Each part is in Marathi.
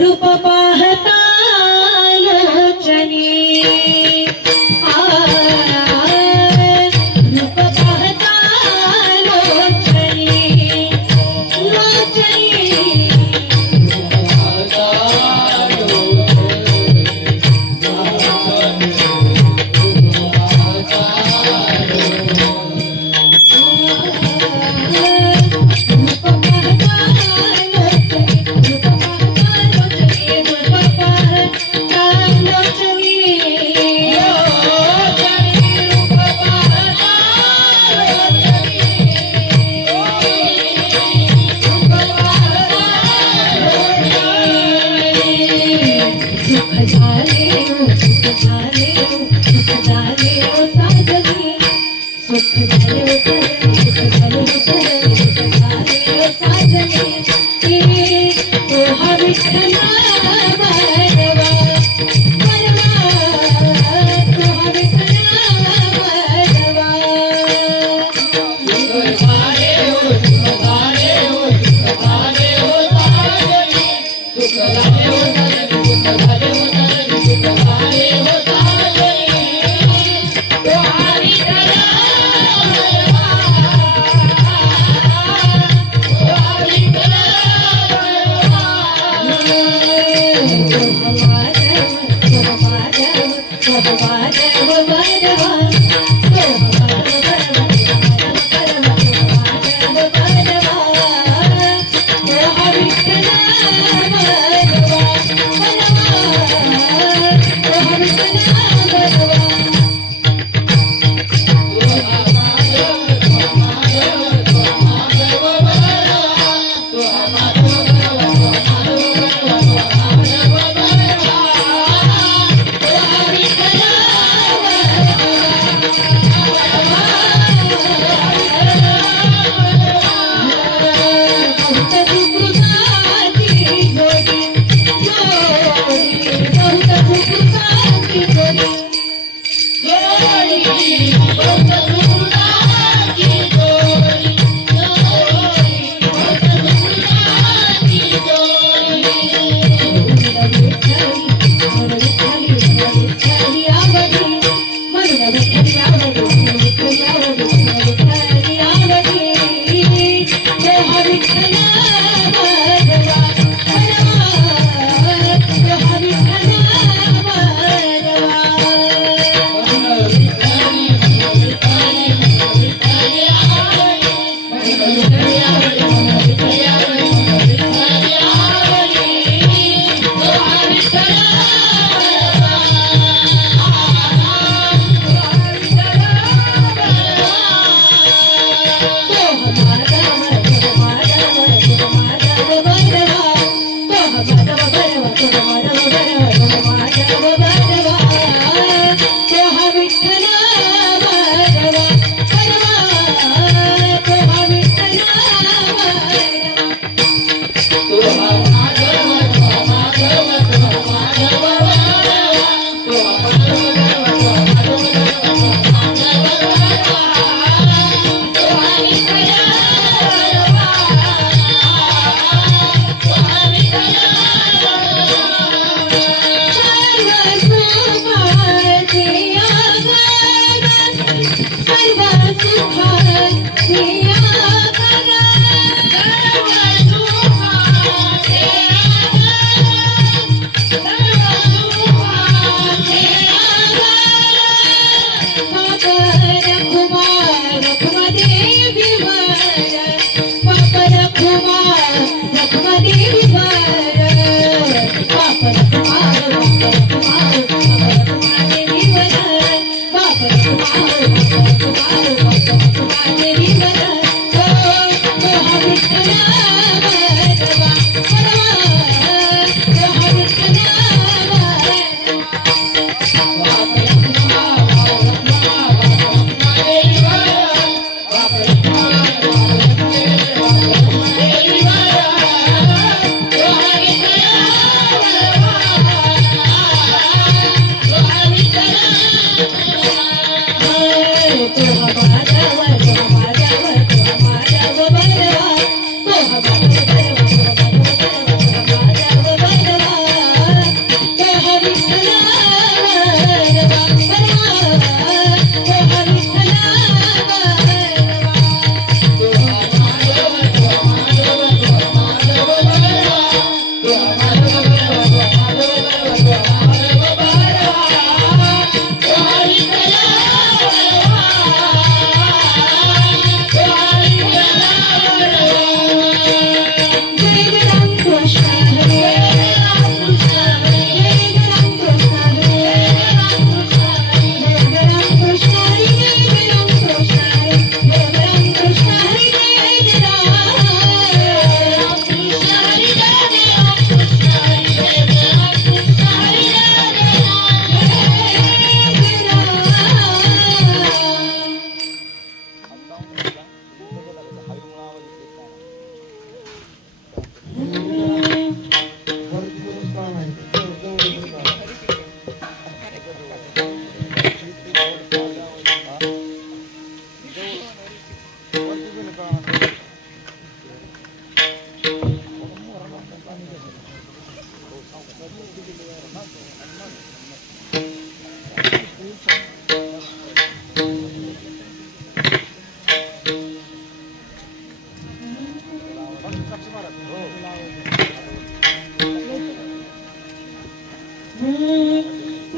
रूप पाहता लोचनी रूप पाहता लोचनी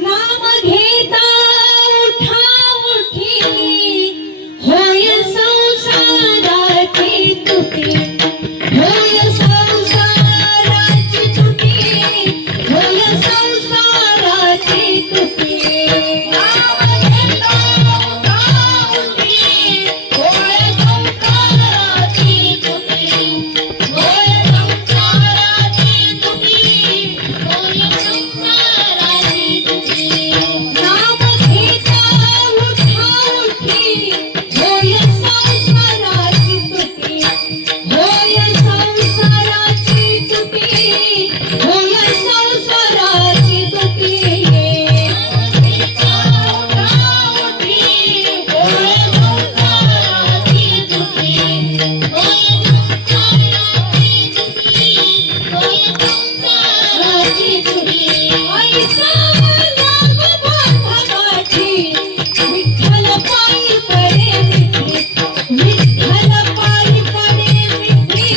नाम घेता उठा उठी होय संसाराची तुटी होय संसाराची तुटी होय संसाराची तुटी नाम घेता उठा उठी होय संसाराची तुटी होय संसाराची तुटी होय संसाराची नाम घेता उठा उठी होय संसाराची तुटी होय संसाराची तुटी होय संसाराची तुटी नाम घेता उठा उठी होय संसाराची तुटी होय संसाराची तुटी होय संसाराची तुटी ऐसा नाम बांधवाची विठ्ठल पायी पडे मिठी विठ्ठल पायी पडे मिठी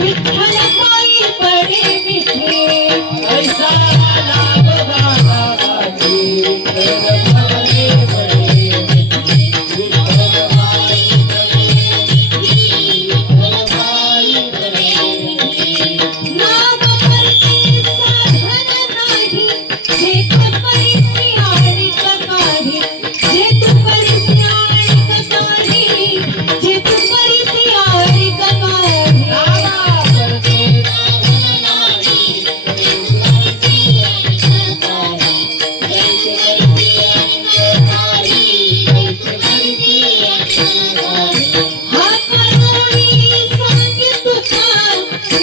विठ्ठल पायी पडे मिठी ऐसा नाम बांधवाची विठ्ठल पायी पडे मिठी विठ्ठल पायी पडे मिठी विठ्ठल पायी पडे मिठी नाम करते साधन नाही जे तू करीसी आणिक काही जे तू करीसी आणिक काही जे तू करीसी आणिक काही नाम करते साधन नाही जे तू करीसी आणिक काही जे तू करीसी आणिक काही जे तू करीसी आणिक काही हात जोडी सांगे तुका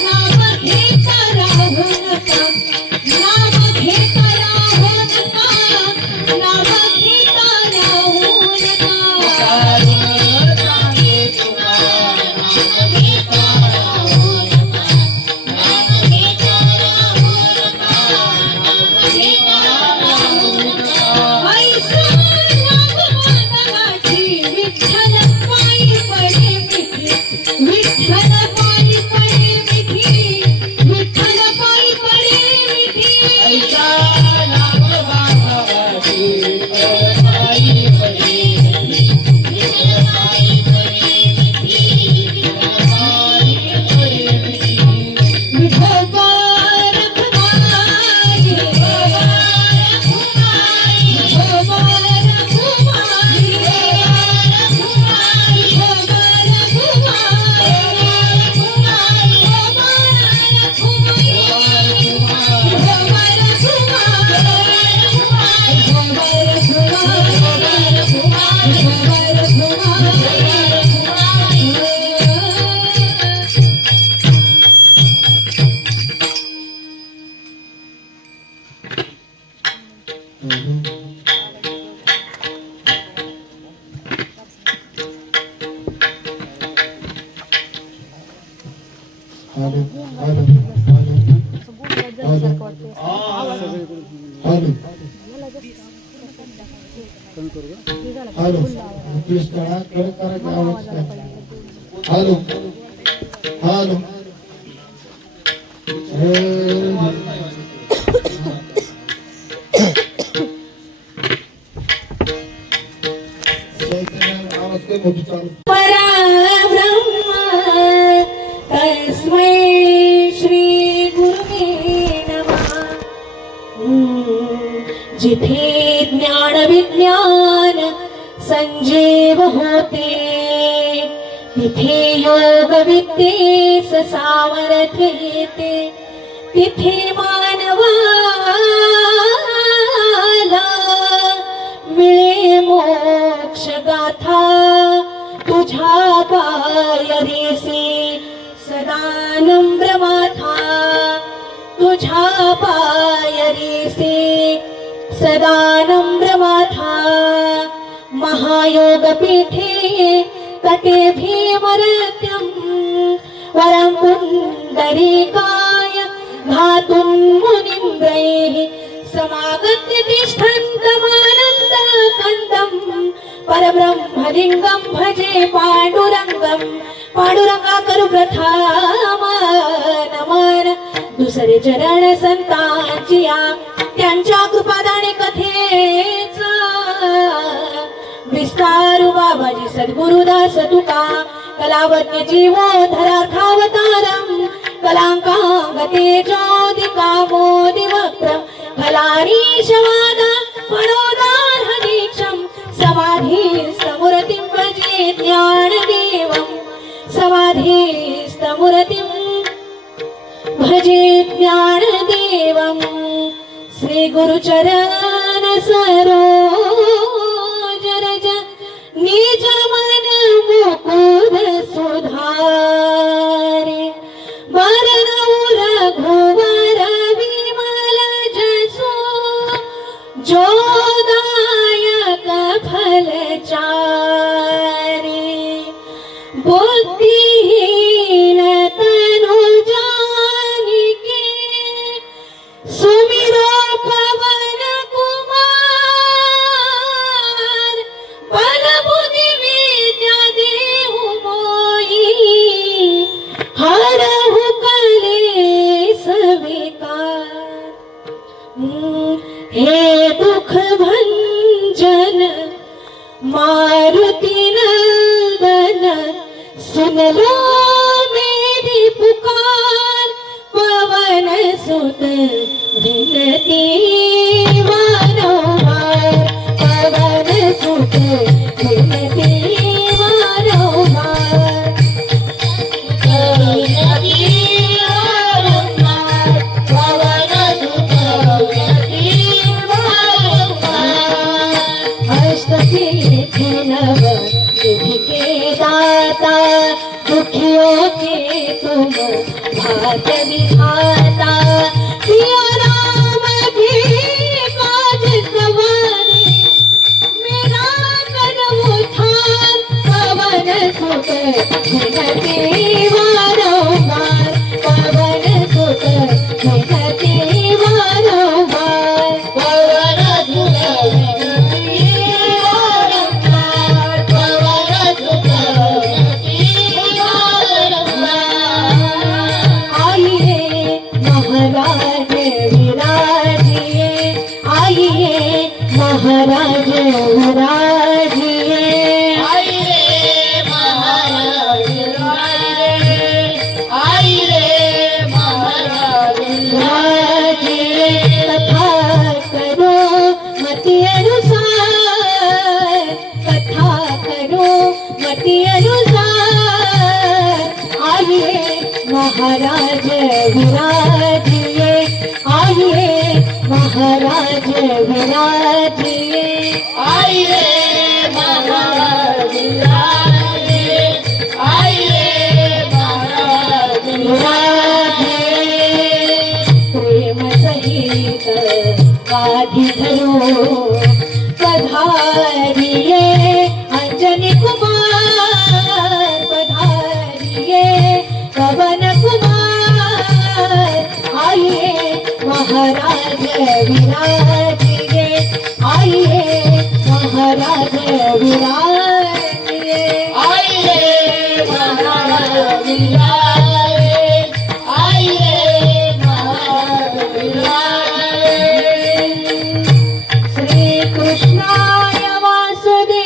नाम घेता राहू नका नाम घेता राहू नका नाम घेता राहू नका सांगे तुका नाम घेता राहू नका नाम घेता राहू नका नाम घेता राहू नका ऐसा नाम बांधवाची विठ्ठल पायी पडे मिठी विठ्ठल पायी पडे मिठी विठ्ठल पायी पडे मिठी ऐसा नाम बांधवाची विठ्ठल पायी पडे मिठी विठ्ठल पायी पडे मिठी विठ्ठल पायी पडे मिठी Vithoba Rakhumai Vithoba Rakhumai Vithoba Rakhumai Vithoba hello hello hello hello hello Mukesh काळा कडे करा की आवाज काय हॅलो हॅलो जिथे ज्ञान विज्ञान संजीव होते, तिथे योग विद्येस सामर्थ्य येते, तिथे मानवाला मिळे मोक्ष गाथा, तुझ्या पायरीसी सदा नम्र माथा, तुझ्या पायरीसी सदा नम्र माथा. महायोग पीठे तटे भीमरत्यं वरं पुण्डरीकाय धातुं मुनीन्द्रैः समागत्य तिष्ठन्तमानन्दकन्दं परब्रह्मलिङ्गं भजे पांडुरंगं. पांडुरंगा करू प्रथम नमन, दुसरे चरण संतांची त्यांच्या कृपादाने कथेचा विस्तारू. बाबाजी सद्गुरुदास तुका कलावत्य जीवोधरार्थावतारं, कलांकांगते ज्योतिका मोदी वक्रम, फलारीशवादा मनोदार दीक्षं, समाधिस्तमूर्तिं भजे ज्ञानदेवं, समाधिस्तमूर्तिं भजे ज्ञानदेवं. श्री गुरुचरण सरोज रज निज मन मुकुर सुधारे, वरनौ रघुवर विमल जसो, जोदायक फल चारे. बुद्धिहीन तनु जानिके, सुमिरो पवन कुमार, बल बुद्धि विद्या देहु मोहि, हरहु कलेस विकार. हे दुख भंजन मारुति नंदन, सुन लो मेरी पुकार, पवन सुत विनती वारंवार, पवन सुत विनती वारंवार, विनती वारंवार, पवन सुत विनती वारंवार. अष्टसिद्धि नव निधि के दाता, दुखियों के तुम भाग्य विधाता. सिया राम भी काज सवारे, मेरा कदम उठान, पवन सुत विनती वारंवार, पवन सुत विनती वारंवार, पवन सुत विनती वारंवार, पवन सुत विनती वारंवार. आइए महाराज विराजिए, आइए महाराज विराजिए, आइए महाराज विराजिए, आइए महाराज विराजिए. कथा करो मति अनुसार, कथा करो मति अनुसार, आइए महाराज विराजिए, आइए महाराज विराजिए, आइए महाराज विराजिए, आइए महाराज विराजिए. प्रेम सहित गाधी धरो पधारिए, अंजनी कुमार पधारिए, पवन कुमार. आइए महाराज विराजिए, आइए महाराज विराजिए, आइए महाराज विराजिए, आइए महाराज विराजिए. श्री कृष्णाय वासुदेवाय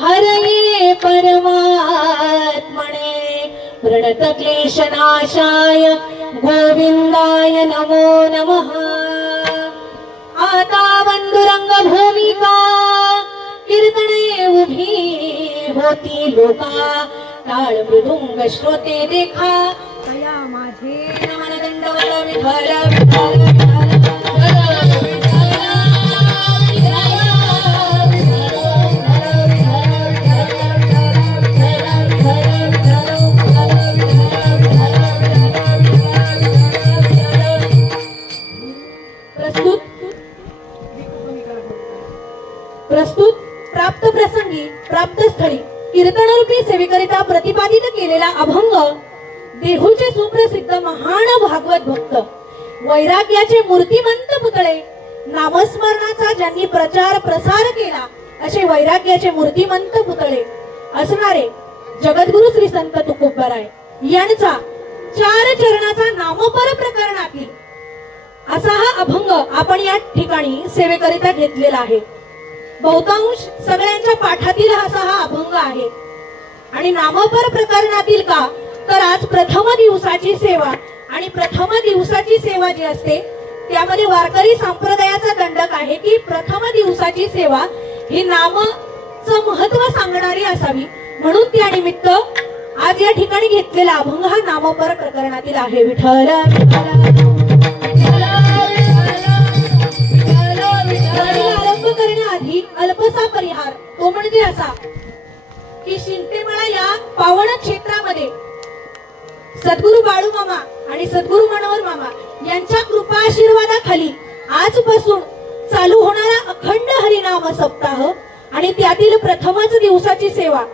हरये परमात्मने, प्रणतक्लेशनाशाय गोविन्दाय नमो नमः. आता बंधुरंग भूमिका कीर्तने उभी होती लोका टाळ मृदुंग श्रोते देखा तया माझे नमन दंडवत विठ्ठल विठ्ठल प्रस्तुत प्राप्त प्रसंगी प्राप्त स्थळी कीर्तनरूपी सेवेकरिता प्रतिपादित केलेला अभंग देहूचे सुप्रसिद्ध महान भागवत भक्त वैराग्याचे मूर्तिमंत पुतळे नामस्मरणाचा ज्यांनी प्रचार प्रसार केला असे वैराग्याचे मूर्तिमंत पुतळे असणारे जगद्गुरु श्री संत तुकोबराय यांचा 4 चरणाचा नामपर प्रकरणातील असा हा अभंग आपण या ठिकाणी सेवेकरिता घेतलेला आहे. बहुतांश सगळ्यांच्या पाठातील असा हा अभंग आहे आणि नामपर प्रकरणातील का तर आज प्रथम दिवसाची सेवा आणि प्रथम दिवसाची सेवा जी असते त्यामध्ये वारकरी संप्रदायाचा दंडक आहे की प्रथम दिवसाची सेवा ही नामचं महत्व सांगणारी असावी म्हणून त्यानिमित्त आज या ठिकाणी घेतलेला अभंग हा नामपर प्रकरणातील आहे. विठ्ठल आरंभ करण्याआधी अल्पसा परिहार तो म्हणजे असा की शिंतेमळा या पावन क्षेत्रामध्ये सद्गुरु बाळू मामा आणि सद्गुरु मनोहर मामा यांच्या कृपा आशीर्वादाखाली आजपासून चालू होणारा अखंड हरिनाम सप्ताह आणि त्यातील प्रथमच दिवसाची सेवा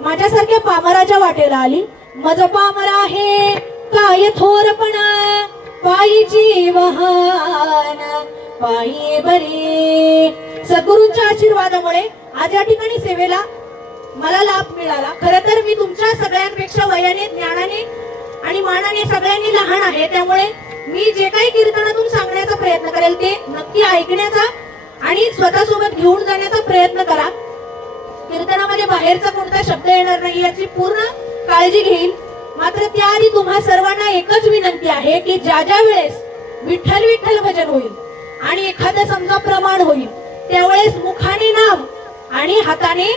माझ्यासारख्या पामराच्या वाटेला आली. मज पामर आहे काय थोरपणा पायीची वाहन पायी बरी. सद्गुरूंच्या आशीर्वादामुळे आज या ठिकाणी सेवेला मला लाभ मिळाला. खरं तर मी तुमच्या सगळ्यांपेक्षा वयाने ज्ञानाने आणि मानाने सगळ्यांनी लहान आहे त्यामुळे मी जे काही कीर्तनातून सांगण्याचा प्रयत्न करेल ते नक्की ऐकण्याचा आणि स्वतःसोबत घेऊन जाण्याचा प्रयत्न करा. कीर्तनामध्ये बाहेरचा कोणता शब्द येणार नाही याची पूर्ण काळजी घेईल. मात्र त्याआधी तुम्हा सर्वांना एकच विनंती आहे की ज्या ज्या वेळेस विठ्ठल विठ्ठल भजन होईल आणि एखादं समजा प्रमाण होईल त्यावेळेस मुखाने नाम आणि हाताने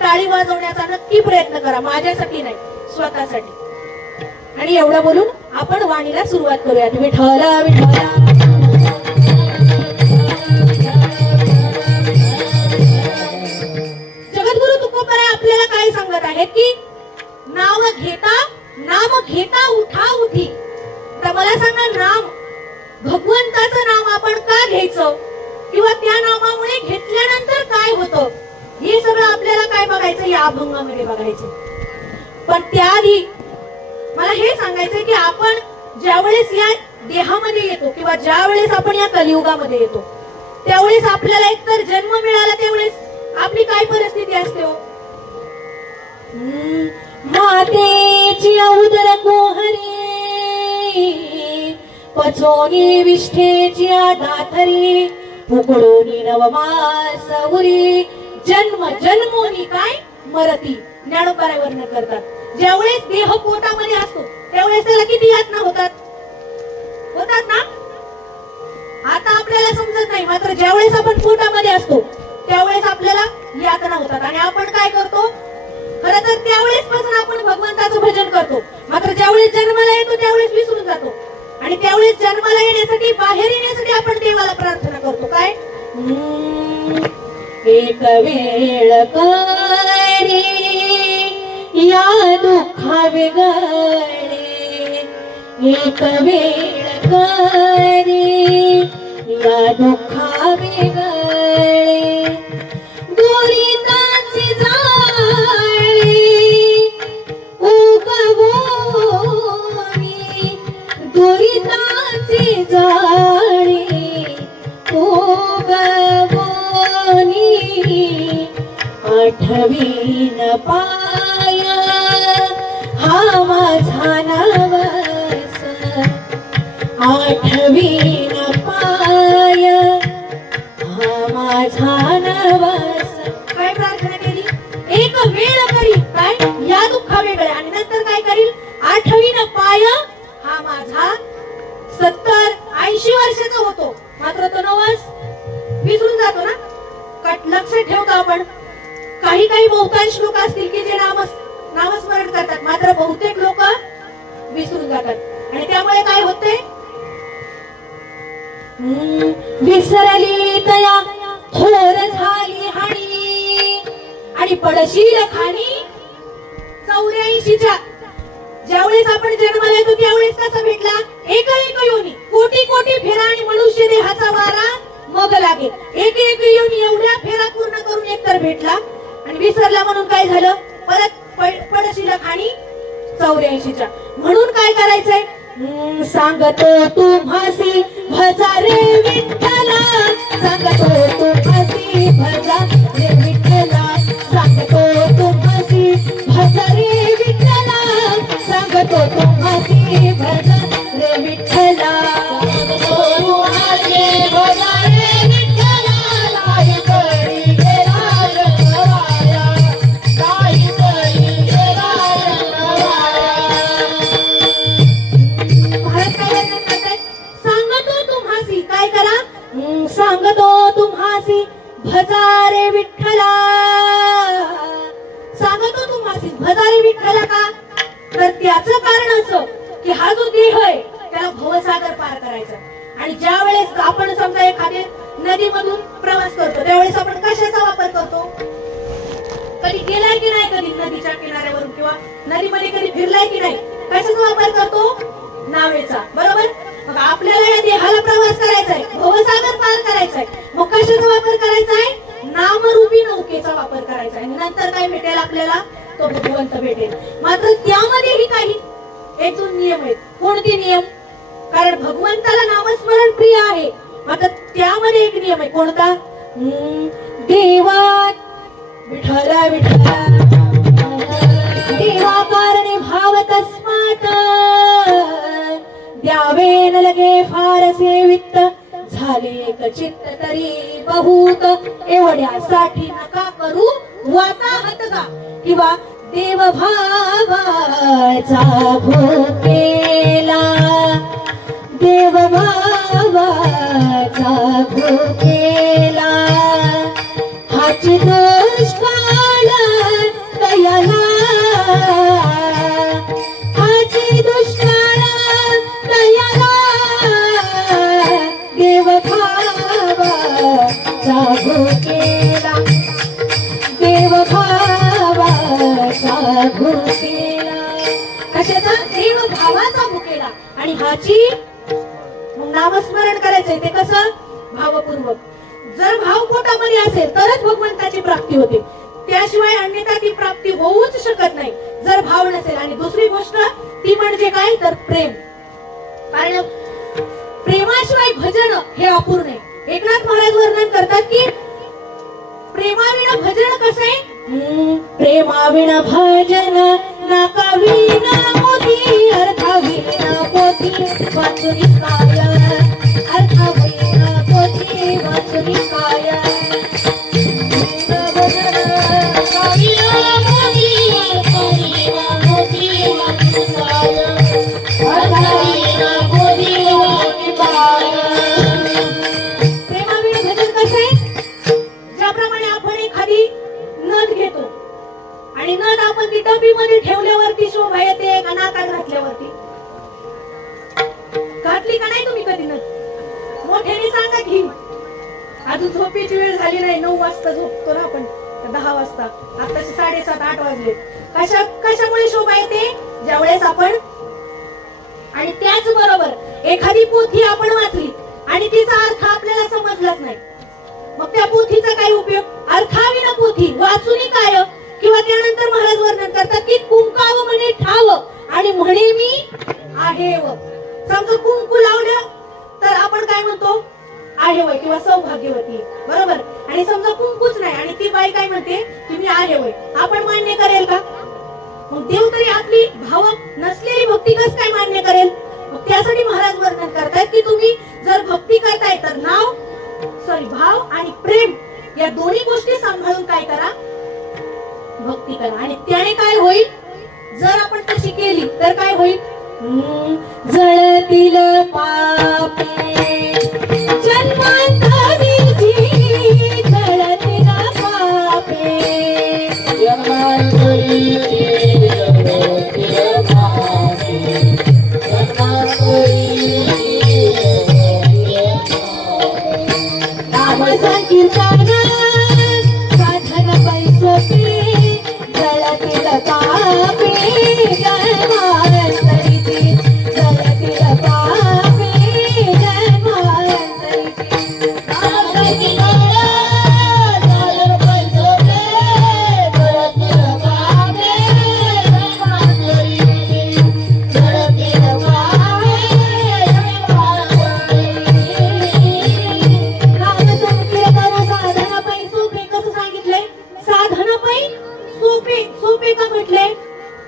टाळी वाजवण्याचा नक्की प्रयत्न करा. माझ्यासाठी नाही स्वतःसाठी. आणि एवढं बोलून आपण वाणीला सुरुवात करूयात. विठ्ठल विठ्ठल जगद्गुरु तुकोबराय आपल्याला काय सांगत आहेत की नाम घेता उठा उठी. तर मला सांगा नाम भगवंताचं नाम आपण का घ्यायचं किंवा त्या नामामुळे घेतल्यानंतर काय होतं हे सगळं आपल्याला काय बघायचं या अभंगामध्ये बघायचं. पण त्याआधी मला हे सांगायचंय की आपण ज्यावेळेस या देहामध्ये येतो किंवा ज्या वेळेस आपण या कलियुगामध्ये येतो त्यावेळेस आपल्याला एकतर जन्म मिळाला त्यावेळेस आपली काय परिस्थिती असते हो. मातेची उदर कोहरी पचोनी विष्ठेची दाथरी उकडोनी नवमास उरी जन्म जन्मोनी काय मरती. ज्ञानोबाराय वर्णन करतात. ज्यावेळेस देह पोटामध्ये असतो त्यावेळेस त्याला किती यातना होतात ना. आता आपल्याला समजत नाही मात्र ज्यावेळेस आपण पोटामध्ये असतो त्यावेळेस आपल्याला यातना होतात आणि आपण काय करतो खरं तर त्यावेळेस पासून आपण भगवंताचं भजन करतो. मात्र ज्यावेळेस जन्माला येतो त्यावेळेस विसरून जातो आणि त्यावेळेस जन्माला येण्यासाठी बाहेर येण्यासाठी आपण देवाला प्रार्थना करतो. काय एक वेळ करे या दुःखा वेगळे एक वेळ करे या दुःखा वेगळे दुरिताचे जाळे उगवोनी दुरिताचे जाळे उगवोनी आठवीन पाय हा माझा नवस आठवीन पाय हा माझा नवस. काय प्रार्थना केली. एक वेळ करी काय या दुःखा वेगळे आणि नंतर काय करील 8वीन पाय हा माझा 70-80 वर्षाचा होतो मात्र तो नवस काही बहुतांश लोक असतील की जे नामस्मरण करतात, मात्र बहुतेक लोक विसरून जातात आणि त्यामुळे काय होते, विसरली तया थोर झाली हानी आणि पडशील खाणी 84च्या ज्यावेळेस आपण जन्माला येतो त्यावेळेस कसा भेटला, एक योनी कोटी कोटी फेरा आणि मनुष्य देहाचा वारा मग लागेल. एक योनी एवढ्या फेरा पूर्ण करून एकतर भेटला आणि विसरला म्हणून काय झालं, परत पडशील खाणी 84च्या. म्हणून काय करायचंय, सांगतो तुम्हासी भजा रे विठ्ठला, सांगतो तुम्हासी भजा रे विठ्ठला, सांगतो तुम्हासी भजा रे विठ्ठला, सांगतो तुम्हासी भजा रे विठ्ठला, सांगतो तुम्हासी भजा रे विठ्ठला, काही करी गेला रंगवाया, काही करी गेला रंगवाया. सांगतो तुम्हासी काय करा, सांगतो तुम्हासी भजा रे विठ्ठला, सांगतो तुम्हासी भजा रे विठ्ठला. का तर त्याचं कारण असं की हा जो देह आहे त्याला भवसागर पार करायचा. आणि ज्या वेळेस आपण समजा एखाद्या नदीमधून प्रवास करतो त्यावेळेस आपण कशाचा वापर करतो, कधी गेलाय की नाही कधी नदीच्या किनाऱ्यावरून किंवा नदीमध्ये कधी फिरलाय की नाही, कशाचा वापर करतो, नावेचा, बरोबर. मग आपल्याला या देहाला प्रवास करायचा आहे, भवसागर पार करायचा आहे, मग कशाचा वापर करायचा आहे, नामरूपी नौकेचा वापर करायचा आहे. नंतर काय भेटेल आपल्याला, तो भगवंत भेटेल. मात्र त्यामध्येही काही 1-2 नियम आहेत. कोणते नियम, कारण भगवंताला नामस्मरण प्रिय आहे, मात्र त्यामध्ये एक नियम आहे. कोणता, देवा विठ्ठला विठ्ठला देवा कारणे भाव तस्मात द्यावे न लगे फारसे वित्त, झाले एक चित्त तरी बहुत, एवढ्यासाठी नका करू वाताहत का, किंवा देव भावाचा भूकेला, देव भावाचा भूकेला, हाची दुष्काळ दयाला, हाची दुष्काळ दयाला, देव भावाचा भूकेला, देव भावाचा भूकेला. कशाचा, देव भावाचा भूकेला. आणि हाची नामस्मरण करायचंय ते कसं, भावपूर्वक. जर भाव पोटामध्ये असेल तरच भगवंताची प्राप्ती होते, त्याशिवाय अन्यथा ती प्राप्ती होऊच शकत नाही जर भाव नसेल. आणि दुसरी गोष्ट ती म्हणजे काय, तर प्रेम. कारण प्रेमाशिवाय भजन हे अपूर्ण आहे. एकनाथ महाराज वर्णन करतात की प्रेमाविना भजन कसं आहे, प्रेमाविना भजन नाकाविना मोती, अर्थाविना पोथी वाचुनी काय, अर्थाविना पोथी वाचुनी काय, भजन नाकाविना मोती वाचुनी काय, अर्थाविना पोथी वाचुनी काय. प्रेमाविना भजन कसं आहे, ज्याप्रमाणे आपण एखादी नथ घेतो आणि नथ आपण ती डबीमध्ये ठेवल्यावरती शोभा येते का नाकात घातल्यावरती, घातली का नाही तुम्ही कधी नथ, मोठ्याने सांगा की. अजून झोपेची वेळ झाली नाही, 9 वाजता झोपतो ना आपण, 10 वाजता, आताचे 7:30-8 वाजले. कशामुळे शोभा येते, ज्यावेळेस आपण. आणि त्याचबरोबर एखादी पोथी आपण वाचली आणि तिचा अर्थ आपल्याला समजलाच नाही, मग त्या पोथीचा काय उपयोग, अर्थाविना पोथी वाचुनी काय. किंवा त्यानंतर महाराज वर्णन करतात की कुंकाव म्हणे ठाव आणि म्हणे मी आहे व. समजा कुंकू लावलं तर आपण काय म्हणतो, आहे वय किंवा सौभाग्यवती, बरोबर. आणि समजा कुंकूच नाही आणि ती बाई काय म्हणते की मी आहे वय, आपण मान्य करेल का. मग देव तरी आपली भावक नसलेली भक्ती कस काय मान्य करेल. मग त्यासाठी महाराज वर्णन करतायत की तुम्ही जर भक्ती करताय तर भाव आणि प्रेम या दोन्ही गोष्टी सांभाळून काय करा, भक्ती करा. आणि त्याने काय होईल, जर आपण तशी केली तर काय होईल, जळतील पापे जन्मांतरी जळतील पापे कीर्तन साधन पैसोपी जळतील पापी जन्मांतरीची जळतील पापी जन्मांतरीची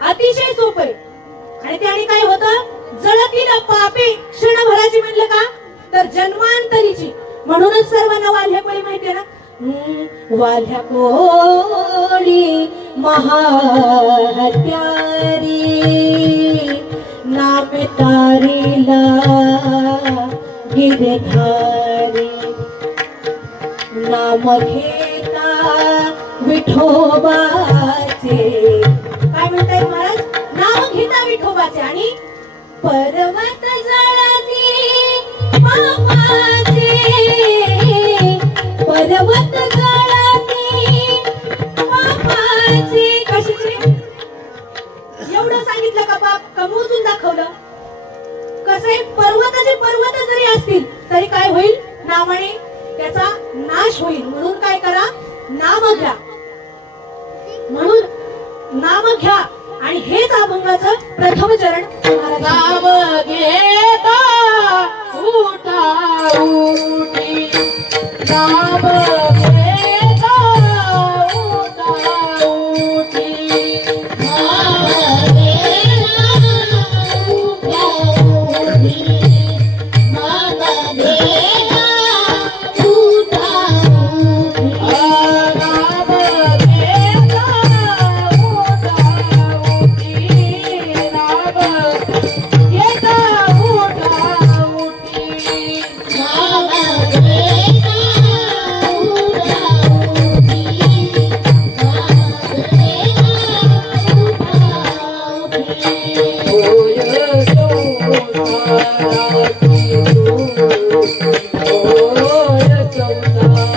अतिशय सोपे आणि त्याने काय होतं जळतील पापे क्षणभराची म्हणलं का तर जन्मांतरीची म्हणूनच सर्वांना वाल्ह्यापळी माहितीये ना वाल्ह्या कोळी महाहत्यारी नामे तारीला गिरधारी नाम घेता विठोबाचे काय म्हणताय महाराज नाव घेता विठोबाचे आणि पर्वत जळती पापाचे पर्वत जळती पापाचे कशाचे एवढं सांगितलं का पाप कमवून दाखवलं कसं आहे पर्वताचे पर्वत जरी असतील तरी काय होईल नावाने त्याचा नाश होईल म्हणून काय करा नाम घ्या म्हणून नाम घ्या आणि हेच अभंगाचं प्रथम चरण नाम घेता उठा उठी नाम घेता उठा उठी नाम घेता उठा उठी नाम घेता उठा उठी नाम घेता उठा उठी नाम घेता उठा उठी नाम घेता उठा उठी होय